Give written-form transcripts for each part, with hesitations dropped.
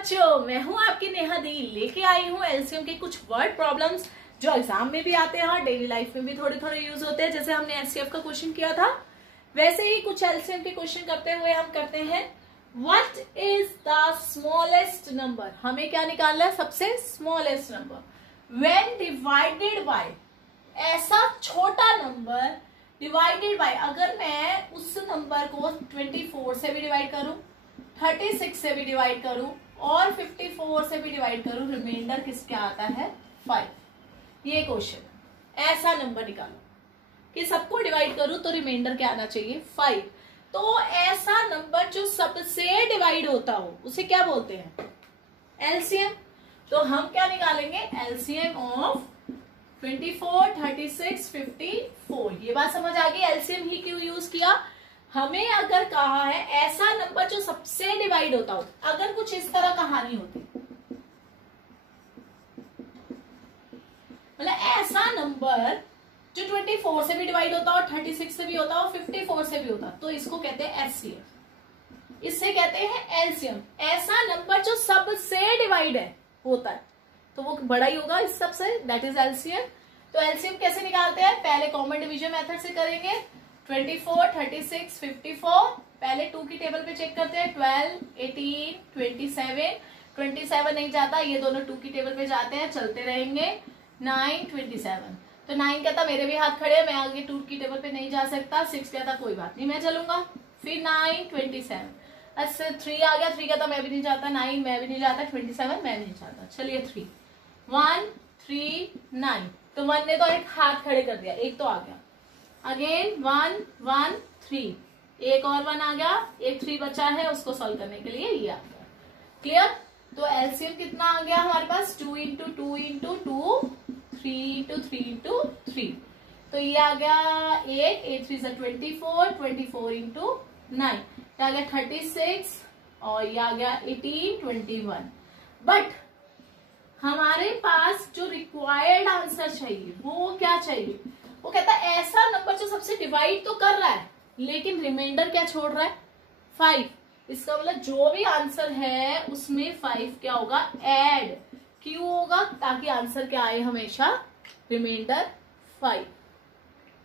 बच्चों, मैं हूं आपकी नेहा दी। लेके आई हूं एलसीएम के कुछ वर्ड प्रॉब्लम्स जो एग्जाम में भी आते हैं और डेली लाइफ में भी थोड़े थोड़े यूज होते हैं। जैसे हमने एचसीएफ का क्वेश्चन किया था, वैसे ही कुछ एलसीएम के क्वेश्चन करते हुए हम करते हैं what is the smallest number. हमें क्या निकालना है? सबसे smallest number when divided by, ऐसा छोटा नंबर डिवाइडेड बाय, अगर मैं उस नंबर को 24 से भी डिवाइड करूं, 36 से भी डिवाइड करूं और 54 से भी डिवाइड करूं, रिमाइंडर किसका आता है? 5। ये क्वेश्चन, ऐसा नंबर निकालो कि सबको डिवाइड करूं तो रिमाइंडर क्या आना चाहिए? 5। तो ऐसा नंबर जो सबसे डिवाइड होता हो उसे क्या बोलते हैं? एलसीएम। तो हम क्या निकालेंगे? LCM of 24, 36, 54। ये बात समझ आ गई? एलसीएम ही क्यों यूज किया? हमें अगर कहा है ऐसा नंबर जो सबसे डिवाइड होता हो, अगर कुछ इस तरह कहानी होती, मतलब ऐसा नंबर जो 24 से भी डिवाइड होता हो, 36 से भी होता हो, 54 से भी होता, तो इसको कहते हैं एचसीएफ। इससे कहते हैं एलसीएम। ऐसा नंबर जो सबसे डिवाइड है होता है तो वो बड़ा ही होगा इस सबसे, दैट इज एलसीएम। तो एलसीएम कैसे निकालते हैं? पहले कॉमन डिवीजन मेथड से करेंगे। 24, 36, 54, पहले 2 की टेबल पे चेक करते हैं। 12, 18, 27, 27 नहीं जाता, ये दोनों 2 की टेबल पे जाते हैं, चलते रहेंगे। 9, 27, तो 9 कहता मेरे भी हाथ खड़े हैं, मैं आगे 2 की टेबल पे नहीं जा सकता। 6 कहता कोई बात नहीं मैं चलूंगा। फिर 9, 27, अच्छा 3 आ गया, 3 कहता मैं भी नहीं जाता। 9 मैं भी नहीं जाता, 27 मैं नहीं जाता। चलिए 3, 1, 3, 9, तो 1 ने तो एक हाथ खड़े कर दिया, एक तो आ गया। अगेन 1, 1, 3, एक और 1 आ गया, एक 3 बचा है, उसको सॉल्व करने के लिए ये आ गया। क्लियर? तो एलसीएम कितना आ गया हमारे पास? 2 इंटू 2 इंटू 2, 3 इंटू 3 इंटू 3, तो ये आ गया 8, 8 3 से 24, 24 इंटू 9, ये आ गया 36, और ये आ गया 18, 21। बट हमारे पास जो रिक्वायर्ड आंसर चाहिए वो क्या चाहिए? वो कहता है ऐसा नंबर जो सबसे डिवाइड तो कर रहा है लेकिन रिमाइंडर क्या छोड़ रहा है? 5। इसका मतलब जो भी आंसर है उसमें 5 क्या होगा? ऐड। क्यों होगा? ताकि आंसर क्या आए हमेशा? रिमाइंडर 5।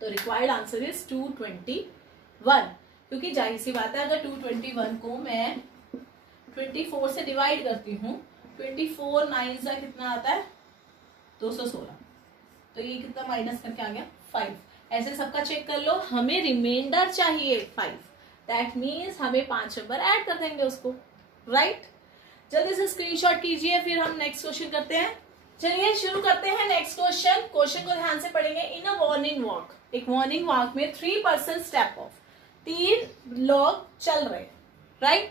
तो रिक्वायर्ड आंसर इज 221। क्योंकि जाहिर सी बात है अगर 221 को मैं 24 से डिवाइड करती हूँ, 24 9 से कितना आता है? 216, तो ये कितना माइनस करके आ गया? 5। ऐसे सबका चेक कर लो। हमें रिमाइंडर चाहिए 5, दैट मीन्स हमें 5 नंबर ऐड कर देंगे उसको, राइट? जल्दी से स्क्रीनशॉट कीजिए, फिर हम नेक्स्ट क्वेश्चन करते हैं। चलिए शुरू करते हैं नेक्स्ट क्वेश्चन। क्वेश्चन को ध्यान से पढ़ेंगे। इन अ मॉर्निंग वॉक, एक मॉर्निंग वॉक में 3 पर्सन स्टेप ऑफ, 3 लोग चल रहे, राइट?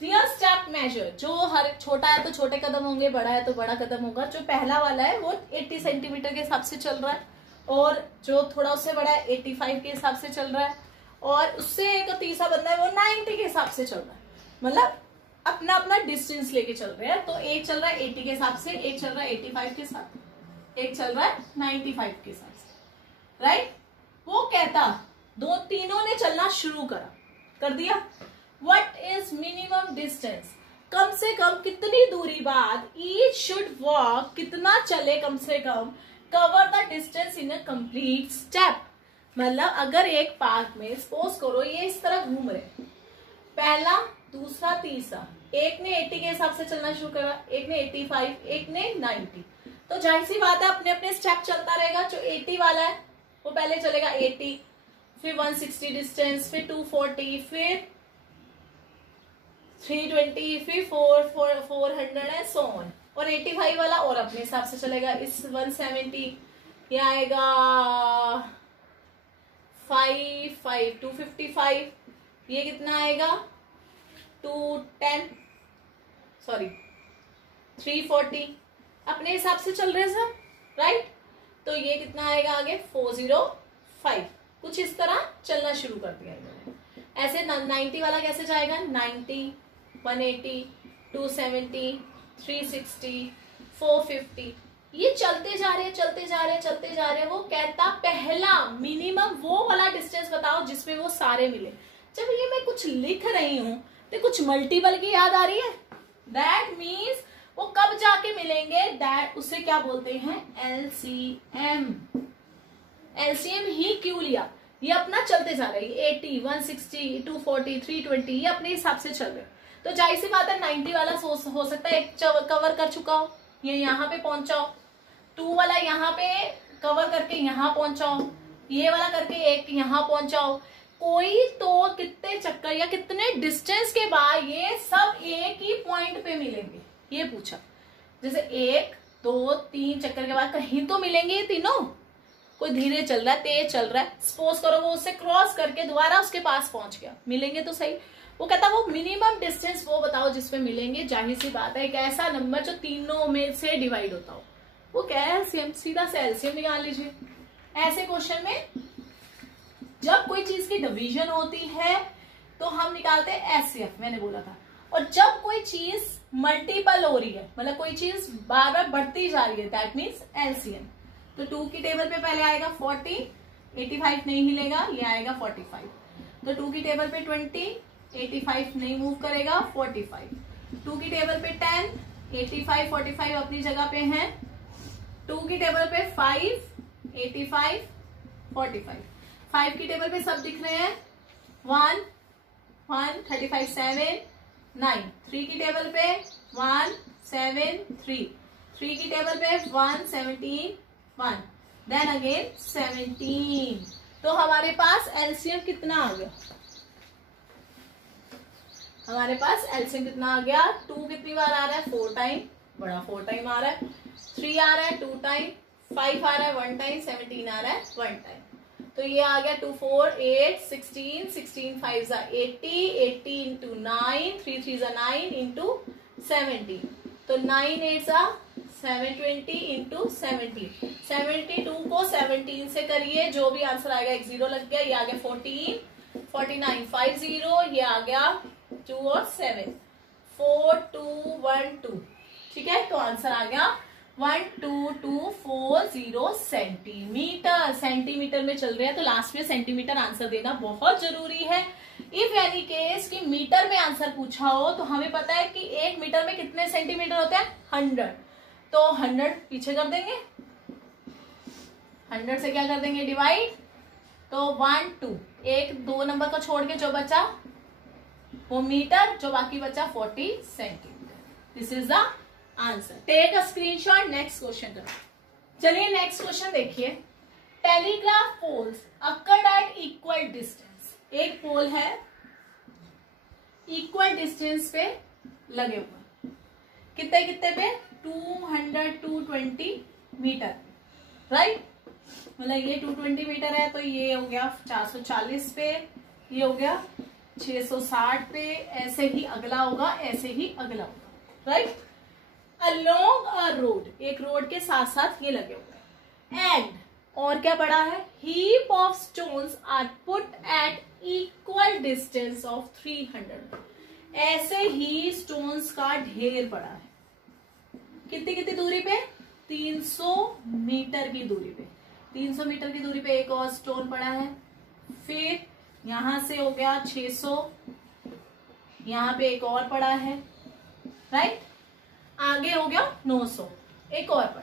डियर स्टेप मेजर, जो हर छोटा है तो छोटे कदम होंगे, बड़ा है तो बड़ा कदम होगा। जो पहला वाला है वो 80 सेंटीमीटर के हिसाब से चल रहा है, और जो थोड़ा उससे बड़ा है 85 के हिसाब से चल रहा है, और उससे एक तीसरा बंदा है वो 90 के हिसाब से चल रहा है। मतलब अपना अपना डिस्टेंस लेके चल रहे हैं। तो एक चल रहा है 80 के हिसाब से, एक चल रहा है 85 के साथ, एक चल रहा है 95 के हिसाब से, राइट? वो कहता तीनों ने चलना शुरू कर दिया। What is minimum distance? कम से कम कितनी दूरी बाद each should walk, कितना चले कम से कम, cover the distance in a complete step। मतलब अगर एक पार्क में सपोज करो ये इस तरह घूम रहे, पहला दूसरा तीसरा, एक ने 80 के हिसाब से चलना शुरू करा, एक ने 85, एक ने 90, तो जाहिर सी बात है अपने अपने स्टेप चलता रहेगा। जो 80 वाला है वो पहले चलेगा 80, फिर 160 डिस्टेंस, फिर 240, फिर 320, फिर 400 एंड सो ऑन। और 85 वाला और अपने हिसाब से चलेगा। इस 170 ये आएगा 255, ये कितना आएगा? 210, सॉरी 340, अपने हिसाब से चल रहे हैं सब, राइट? तो ये कितना आएगा आगे? 405। कुछ इस तरह चलना शुरू कर दिया इन्होंने। ऐसे 90 वाला कैसे जाएगा? 90, 180, 270, 360, 450, ये चलते जा रहे हैं चलते जा रहे हैं चलते जा रहे हैं। वो कहता पहला मिनिमम वो वाला डिस्टेंस बताओ जिसमें वो सारे मिले। जब ये मैं कुछ लिख रही हूं तो कुछ मल्टीपल की याद आ रही है? दैट मीन्स वो कब जाके मिलेंगे, दैट उसे क्या बोलते हैं, एलसीएम। एलसीएम ही क्यों लिया, ये अपना चलते जा रहा है, 80, 160, 240, 320, ये अपने हिसाब से चल रहे हैं। तो जाहिर सी बात है 90 वाला हो सकता है एक कवर कर चुका हो, ये यहाँ पे पहुंचाओ, 2 वाला यहाँ पे कवर करके यहाँ पहुंचाओ, ये वाला करके एक यहाँ पहुंचाओ, कोई तो कितने चक्कर या कितने डिस्टेंस के बाद ये सब एक ही पॉइंट पे मिलेंगे, ये पूछा। जैसे 1, 2, 3 चक्कर के बाद कहीं तो मिलेंगे ये तीनों। कोई धीरे चल रहा है, तेज चल रहा है, सपोज करो वो उससे क्रॉस करके दोबारा उसके पास पहुंच गया, मिलेंगे तो सही। वो कहता वो मिनिमम डिस्टेंस वो बताओ जिसपे मिलेंगे। जाहिर सी बात है एक ऐसा नंबर जो तीनों में से डिवाइड होता हो, वो क्या है, एलसीएम। सीधा से एलसीएम निकाल लीजिए। ऐसे क्वेश्चन में जब कोई चीज की डिवीजन होती है तो हम निकालते हैं एचसीएफ, मैंने बोला था। और जब कोई चीज मल्टीपल हो रही है, मतलब कोई चीज बार बार बढ़ती जा रही है, दैट मीन्स एलसीएम। तो 2 की टेबल पे पहले आएगा 40, 85 नहीं हिलेगा, ये आएगा 45। तो 2 की टेबल पे 20, 85 नहीं मूव करेगा, 45। 2 की टेबल पे 10, 85, 45 अपनी जगह पे हैं। 2 की टेबल पे 5, 85, 45। 5 की टेबल पे सब दिख रहे हैं, 1, 1, 35, 7, 9। 3 की टेबल पे 1, 7, 3। 3 की टेबल पे 1, 17, 1, देन अगेन 17। तो हमारे पास एलसीएम कितना आ गया, हमारे पास एलसीएम कितना आ गया, 2 कितनी बार आ रहा है, 4 टाइम, बड़ा 4 टाइम आ रहा है, 3 आ रहा है 2 टाइम, 5 आ रहा है 1 टाइम, 17 आ रहा है 1 टाइम। तो ये आ गया 2, 4, 8, 16, 16 5 80, 80 इंटू 9, 3 3 9 इंटू 17। तो 9 8 720 इंटू 17। 72 को 17 से करिए, जो भी आंसर आएगा एक 0 लग गया, ये आ गया 14, 49, 50, ये आ गया 2 और 7, 4 2 1 2। ठीक है, तो आंसर आ गया 12240 सेंटीमीटर। सेंटीमीटर में चल रहे हैं तो लास्ट में सेंटीमीटर आंसर देना बहुत जरूरी है। इफ एनी केस कि मीटर में आंसर पूछा हो तो हमें पता है कि 1 मीटर में कितने सेंटीमीटर होते हैं, 100। तो 100 पीछे कर देंगे, 100 से क्या कर देंगे डिवाइड, तो 1 2, 1 2 नंबर को छोड़ के जो बचा वो मीटर, जो बाकी बचा 40 centimetre. This is the answer. Take a screenshot, next question करो। चलिए नेक्स्ट क्वेश्चन देखिए। Telegraph poles occurred at equal distance. एक पोल है, इक्वल डिस्टेंस पे लगे हुए, कितने कितने पे, 200 220 मीटर, राइट। मतलब ये 220 मीटर है तो ये हो गया 440 पे, ये हो गया 660 पे, ऐसे ही अगला होगा, ऐसे ही अगला होगा, राइट। अलोंग अ रोड, एक रोड के साथ साथ ये लगे हुए हैं। एंड और क्या पड़ा है, heap of stones are put at equal distance of 300। ऐसे ही स्टोन्स का ढेर पड़ा है, कितनी कितनी दूरी पे, 300 मीटर की दूरी पे। 300 मीटर की दूरी पे एक और स्टोन पड़ा है, फिर यहां से हो गया 600, यहां पे एक और पड़ा है, राइट। आगे हो गया 900, एक और पड़ा।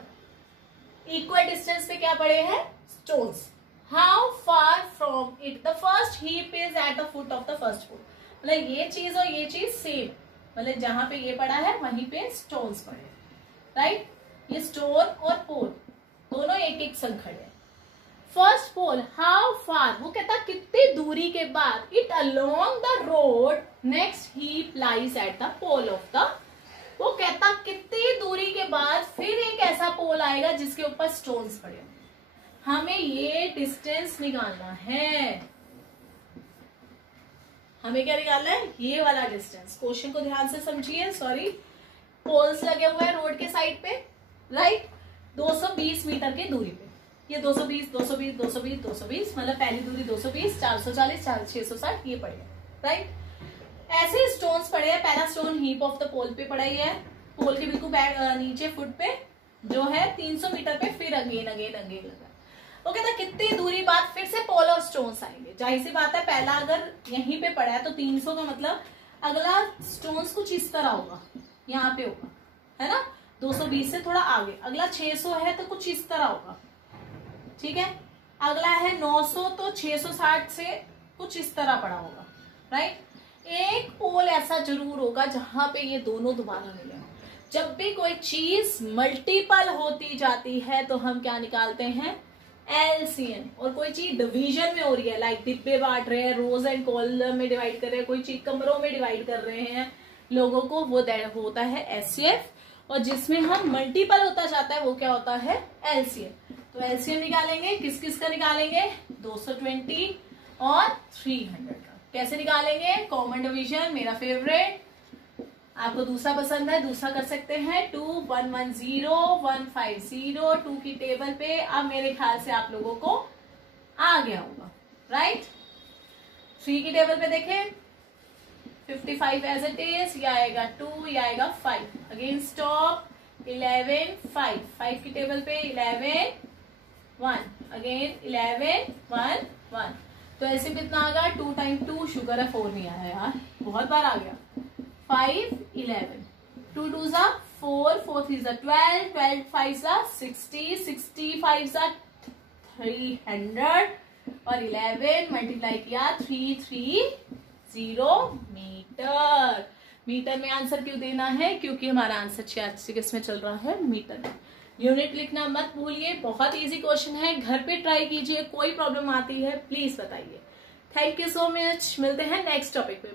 इक्वल डिस्टेंस पे क्या पड़े हैं, stones. How far from it the first heap is at the foot of the first pole. मतलब ये चीज और ये चीज सेम, मतलब जहां पे ये पड़ा है वहीं पे स्टोन्स पड़े, राइट। ये स्टोन और पोल दोनों एक एक संग खड़े हैं। फर्स्ट पोल हाउ फार, वो कहता कितनी दूरी के बाद, it along the road next heap lies at the pole of the. वो कहता कितनी दूरी के बाद फिर एक ऐसा पोल आएगा जिसके ऊपर स्टोन्स पड़े। हमें ये डिस्टेंस निकालना है, हमें क्या निकालना है, ये वाला डिस्टेंस। क्वेश्चन को ध्यान से समझिए, सॉरी। पोल्स लगे हुए हैं रोड के साइड पे, राइट। 220 मीटर की दूरी पे, ये 220 220 220 220, मतलब पहली दूरी 220, 440 660 ये पड़े, राइट। ऐसे स्टोन्स पड़े हैं। पहला स्टोन हीप ऑफ द पोल पे पड़ा ही है, पोल के बिल्कुल नीचे फुट पे जो है 300 मीटर पे, फिर अगेन अगेन अगेन लगा। वो कहता कितनी दूरी बाद फिर से पोल और स्टोन्स आएंगे। जाहिर सी बात है पहला अगर यहीं पे पड़ा है तो 300 का मतलब अगला स्टोन्स कुछ इस तरह होगा, यहाँ पे होगा, है ना। 220 से थोड़ा आगे। अगला 600 है तो कुछ इस तरह होगा, ठीक है। अगला है 900 तो 660 से कुछ इस तरह पड़ा होगा, राइट। एक पोल ऐसा जरूर होगा जहां पे ये दोनों दोबारा मिले। जब भी कोई चीज मल्टीपल होती जाती है तो हम क्या निकालते हैं, एलसीएम। और कोई चीज डिवीजन में हो रही है, लाइक डिब्बे बांट रहे हैं, रोज एंड कॉलम में डिवाइड कर रहे हैं, कोई चीज कमरों में डिवाइड कर रहे हैं लोगों को, वो होता है एचसीएफ। और जिसमें हम मल्टीपल होता जाता है वो क्या होता है, एलसीएम। तो एलसीएम निकालेंगे, किस किस का निकालेंगे, 220 और 300 का। कैसे निकालेंगे, कॉमन डिवीजन, मेरा फेवरेट। आपको दूसरा पसंद है, दूसरा कर सकते हैं। 2 1 1 0 1 5 0 2 की टेबल पे अब मेरे ख्याल से आप लोगों को आ गया होगा, राइट। 3 की टेबल पे देखें, 55 एज इट इज, ये आएगा 2, ये आएगा 5। अगेन स्टॉप, 11 5, 5 की टेबल पे 11 1, अगेन 11 1 1। तो ऐसे कितना आ गया, 2 टाइम 2, शुगर है 4 नहीं आया यार, बहुत बार आ गया। 5 11, 2 2 जा 4, 4 3 जा 12, 12 5 जा 60, 60 5 जा 300 और 11 मल्टीप्लाई किया 330 मीटर। मीटर में आंसर क्यों देना है, क्योंकि हमारा आंसर 86 में चल रहा है मीटर में। यूनिट लिखना मत भूलिए, बहुत इजी क्वेश्चन है, घर पे ट्राई कीजिए। कोई प्रॉब्लम आती है प्लीज बताइए। थैंक यू सो मच, मिलते हैं नेक्स्ट टॉपिक पे।